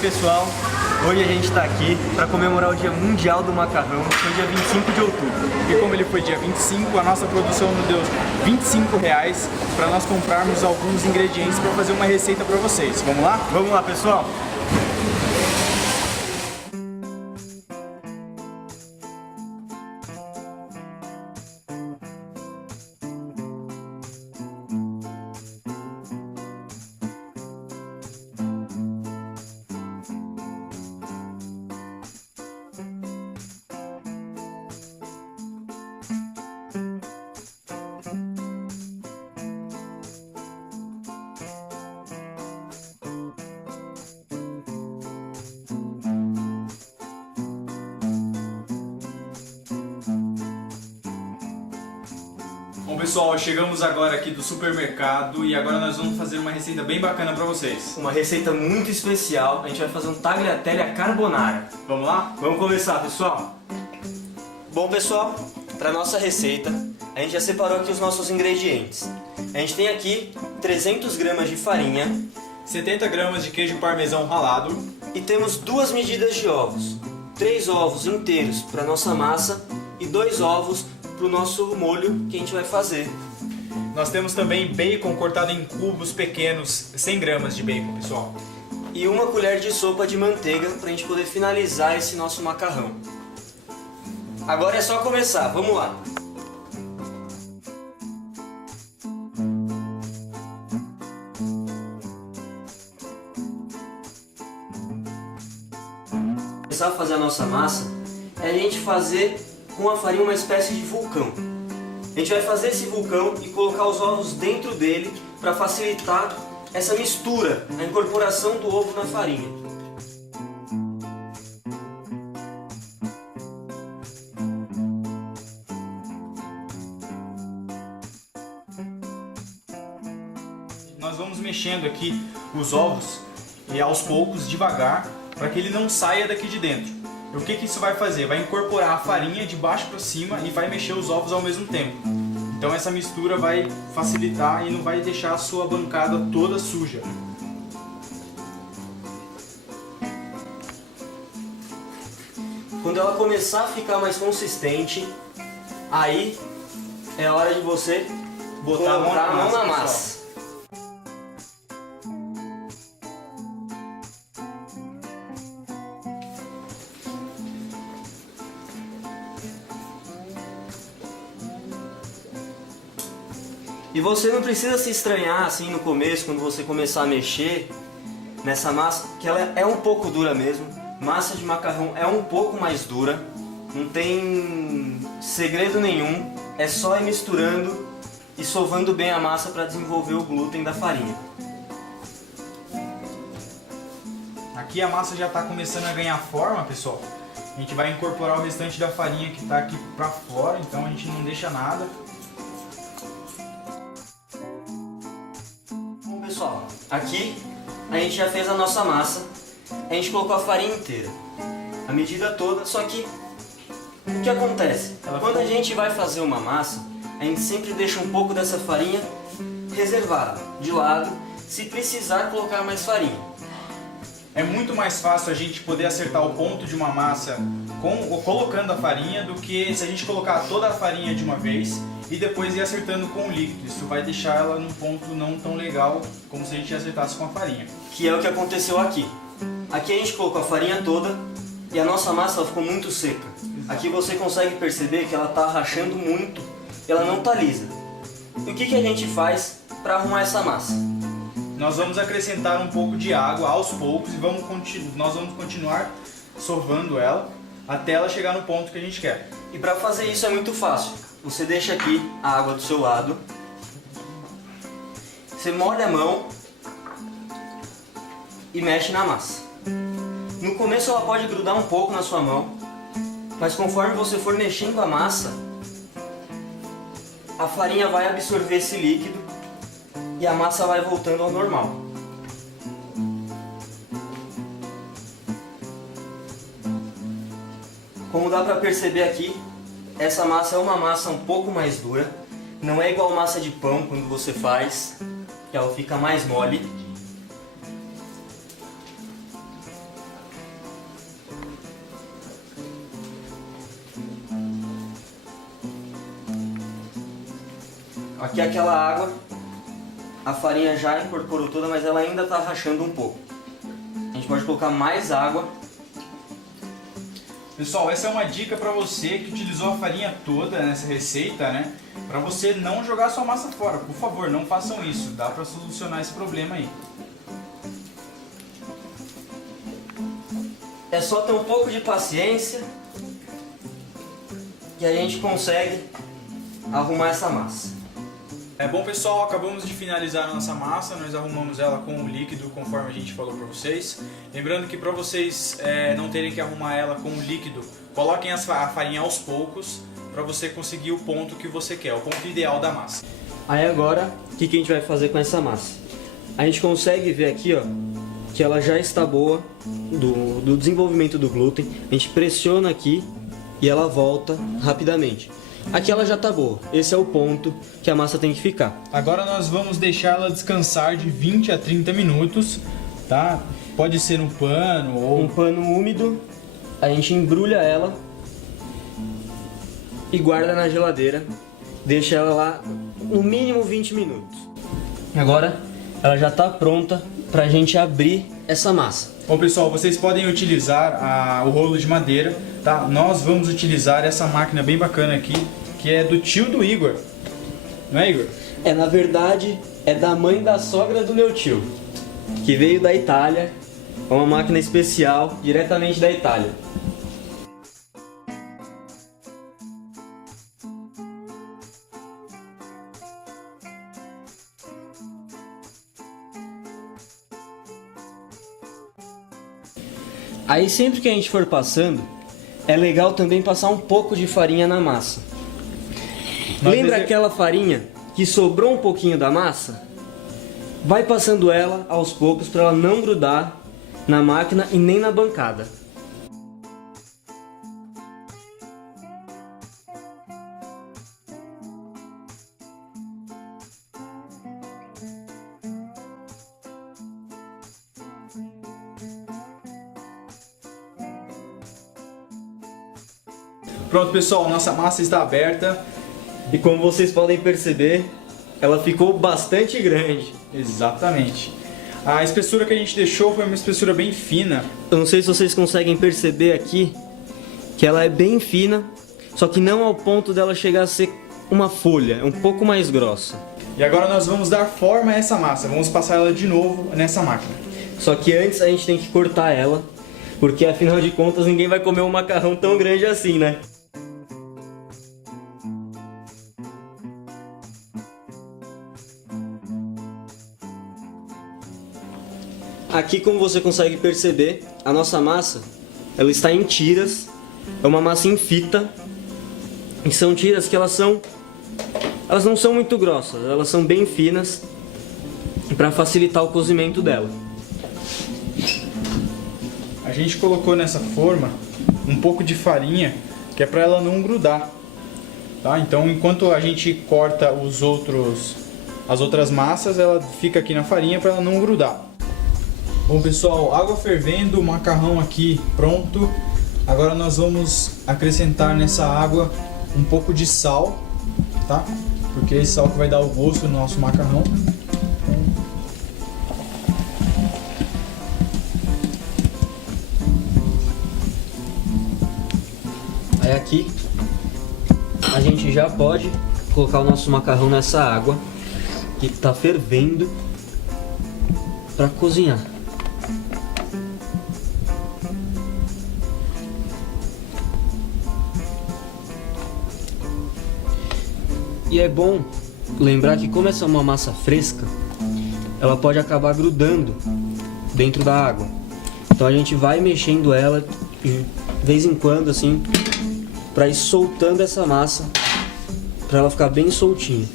pessoal, hoje a gente está aqui para comemorar o Dia Mundial do Macarrão, que foi dia 25 de outubro. E como ele foi dia 25, a nossa produção nos deu R$ 25 para nós comprarmos alguns ingredientes para fazer uma receita para vocês. Vamos lá? Vamos lá, pessoal! Bom pessoal, chegamos agora aqui do supermercado e agora nós vamos fazer uma receita bem bacana para vocês. Uma receita muito especial, a gente vai fazer um tagliatelle à carbonara. Vamos lá? Vamos começar, pessoal? Bom, pessoal, para nossa receita, a gente já separou aqui os nossos ingredientes. A gente tem aqui 300 gramas de farinha, 70 gramas de queijo parmesão ralado e temos 2 medidas de ovos. 3 ovos inteiros para nossa massa e 2 ovos para o nosso molho que a gente vai fazer. Nós temos também bacon cortado em cubos pequenos, 100 gramas de bacon, pessoal. E 1 colher de sopa de manteiga para a gente poder finalizar esse nosso macarrão. Agora é só começar, vamos lá! Começar a fazer a nossa massa é a gente fazer com a farinha uma espécie de vulcão. A gente vai fazer esse vulcão e colocar os ovos dentro dele para facilitar essa mistura, a incorporação do ovo na farinha. Nós vamos mexendo aqui os ovos e aos poucos, devagar, para que ele não saia daqui de dentro. O que isso vai fazer? Vai incorporar a farinha de baixo para cima e vai mexer os ovos ao mesmo tempo. Então essa mistura vai facilitar e não vai deixar a sua bancada toda suja. Quando ela começar a ficar mais consistente, aí é a hora de você Botar colocar a mão na pessoal. massa. E você não precisa se estranhar assim no começo, quando você começar a mexer nessa massa, que ela é um pouco dura mesmo. Massa de macarrão é um pouco mais dura, não tem segredo nenhum, é só ir misturando e sovando bem a massa para desenvolver o glúten da farinha. Aqui a massa já está começando a ganhar forma, pessoal. A gente vai incorporar o restante da farinha que está aqui para fora, então a gente não deixa nada. Pessoal, aqui a gente já fez a nossa massa, a gente colocou a farinha inteira, a medida toda, só que o que acontece? Quando a gente vai fazer uma massa, a gente sempre deixa um pouco dessa farinha reservada, de lado, se precisar colocar mais farinha. É muito mais fácil a gente poder acertar o ponto de uma massa colocando a farinha do que se a gente colocar toda a farinha de uma vez e depois ir acertando com o líquido. Isso vai deixar ela num ponto não tão legal como se a gente acertasse com a farinha. Que é o que aconteceu aqui. Aqui a gente colocou a farinha toda e a nossa massa ficou muito seca. Aqui você consegue perceber que ela está rachando muito e ela não está lisa. E o que a gente faz para arrumar essa massa? Nós vamos acrescentar um pouco de água aos poucos e nós vamos continuar sovando ela até ela chegar no ponto que a gente quer. E para fazer isso é muito fácil. Você deixa aqui a água do seu lado, você molha a mão e mexe na massa. No começo ela pode grudar um pouco na sua mão, mas conforme você for mexendo a massa, a farinha vai absorver esse líquido e a massa vai voltando ao normal. Como dá para perceber aqui, essa massa é uma massa um pouco mais dura, não é igual massa de pão quando você faz, que ela fica mais mole. Aqui aquela água, a farinha já incorporou toda, mas ela ainda está rachando um pouco. A gente pode colocar mais água. Pessoal, essa é uma dica para você que utilizou a farinha toda nessa receita, né? Para você não jogar a sua massa fora. Por favor, não façam isso. Dá para solucionar esse problema aí. É só ter um pouco de paciência que a gente consegue arrumar essa massa. Bom, pessoal, acabamos de finalizar a nossa massa. Nós arrumamos ela com o líquido, conforme a gente falou para vocês. Lembrando que para vocês não terem que arrumar ela com o líquido, coloquem a farinha aos poucos para você conseguir o ponto que você quer, o ponto ideal da massa. Aí agora, o que a gente vai fazer com essa massa? A gente consegue ver aqui, ó, que ela já está boa do desenvolvimento do glúten. A gente pressiona aqui e ela volta rapidamente. Aqui ela já está boa. Esse é o ponto que a massa tem que ficar. Agora nós vamos deixar ela descansar de 20 a 30 minutos, tá? Pode ser um pano ou um pano úmido. A gente embrulha ela e guarda na geladeira. Deixa ela lá no mínimo 20 minutos. Agora ela já está pronta para a gente abrir essa massa. Bom, pessoal, vocês podem utilizar o rolo de madeira, tá? Nós vamos utilizar essa máquina bem bacana aqui, que é do tio do Igor. Não é, Igor? Na verdade, é da mãe da sogra do meu tio, que veio da Itália. É uma máquina especial, diretamente da Itália. Aí sempre que a gente for passando, é legal também passar um pouco de farinha na massa. Lembra aquela farinha que sobrou um pouquinho da massa? Vai passando ela aos poucos para ela não grudar na máquina e nem na bancada. Pronto, pessoal, nossa massa está aberta. E como vocês podem perceber, ela ficou bastante grande. Exatamente. A espessura que a gente deixou foi uma espessura bem fina. Eu não sei se vocês conseguem perceber aqui que ela é bem fina, só que não ao ponto dela chegar a ser uma folha, é um pouco mais grossa. E agora nós vamos dar forma a essa massa, vamos passar ela de novo nessa máquina. Só que antes a gente tem que cortar ela, porque afinal de contas ninguém vai comer um macarrão tão grande assim, né? Aqui, como você consegue perceber, a nossa massa, ela está em tiras, é uma massa em fita, e são tiras que elas não são muito grossas, elas são bem finas, para facilitar o cozimento dela. A gente colocou nessa forma um pouco de farinha, que é para ela não grudar, tá? Então, enquanto a gente corta as outras massas, ela fica aqui na farinha para ela não grudar. Bom, pessoal, água fervendo, o macarrão aqui pronto. Agora nós vamos acrescentar nessa água um pouco de sal, tá? Porque é esse sal que vai dar o gosto no nosso macarrão. Aí aqui a gente já pode colocar o nosso macarrão nessa água que está fervendo para cozinhar. E é bom lembrar que, como essa é uma massa fresca, ela pode acabar grudando dentro da água. Então a gente vai mexendo ela de vez em quando, assim, para ir soltando essa massa, para ela ficar bem soltinha.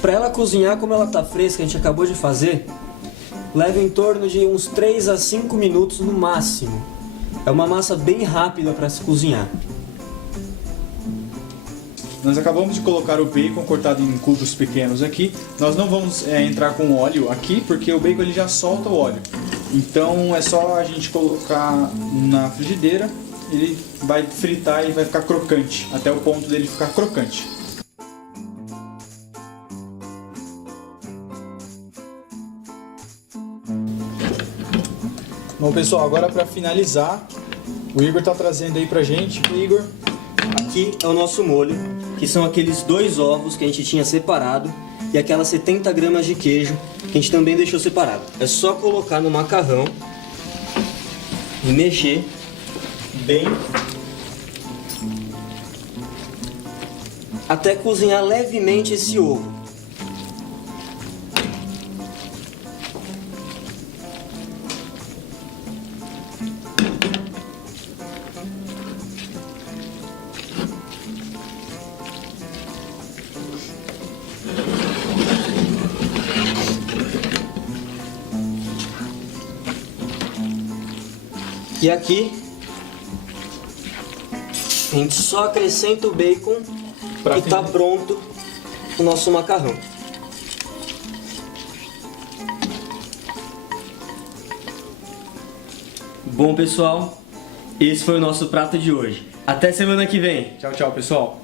Para ela cozinhar, como ela está fresca, a gente acabou de fazer, leva em torno de uns 3 a 5 minutos no máximo. É uma massa bem rápida para se cozinhar. Nós acabamos de colocar o bacon cortado em cubos pequenos aqui. Nós não vamos entrar com óleo aqui, porque o bacon ele já solta o óleo. Então é só a gente colocar na frigideira ele vai fritar e vai ficar crocante, até o ponto dele ficar crocante. Bom pessoal, agora para finalizar, o Igor tá trazendo aí pra gente. Igor, Aqui é o nosso molho, que são aqueles 2 ovos que a gente tinha separado e aquelas 70 gramas de queijo que a gente também deixou separado. É só colocar no macarrão e mexer bem até cozinhar levemente esse ovo. E aqui a gente só acrescenta o bacon e está pronto o nosso macarrão. Bom pessoal, esse foi o nosso prato de hoje. Até semana que vem. Tchau, tchau pessoal.